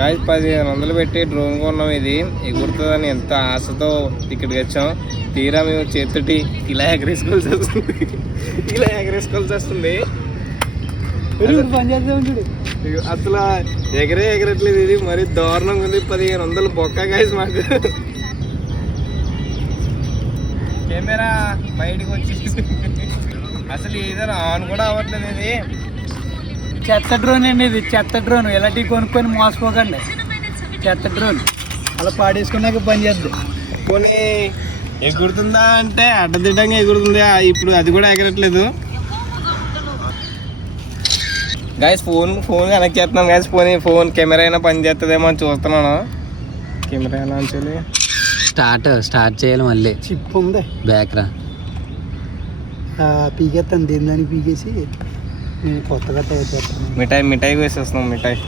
1500 పెట్టి డ్రోన్ కొన్నాం. ఇది ఎగురుతుందని ఎంత ఆశతో ఇక్కడికి వచ్చాం. తీరా మేము చేతుటి ఇలా ఎగరేసుకోవాల్సి వస్తుంది. అసలు ఎగరట్లేదు. ఇది మరి దారుణంగా ఉంది. 1500 బొక్క గాయస్ మాకు. కెమెరా బయటకు వచ్చి అసలు ఏదైనా ఆన్ కూడా అవ్వట్లేదు. ఇది చెత్త డ్రోన్ అండి. ఇది చెత్త డ్రోన్. ఎలాంటివి కొనుక్కొని మోసపోకండి. చెత్త డ్రోన్ అలా పాడేసుకున్నాక పని చేద్దాం. పోనీ ఎగురుతుందా అంటే అడ్డదిడ్డంగా ఎగురుతుంది. ఇప్పుడు అది కూడా ఎగరట్లేదు. గాయస్ ఫోన్ కనెక్ట్ చేస్తున్నాను గాయస్. ఫోన్ కెమెరా అయినా పని చేస్తుందేమో అని చూస్తున్నాను. కెమెరా అయినా అంచాలి. స్టార్ట్ చేయాలి. మళ్ళీ చిప్ ఉంది బ్యాక్ రా పీకేస్తాను. దేని దాన్ని పీకేసి నేను కొత్తగా తయారు చేస్తాను. మిఠాయి వేసేస్తున్నాం. మిఠాయి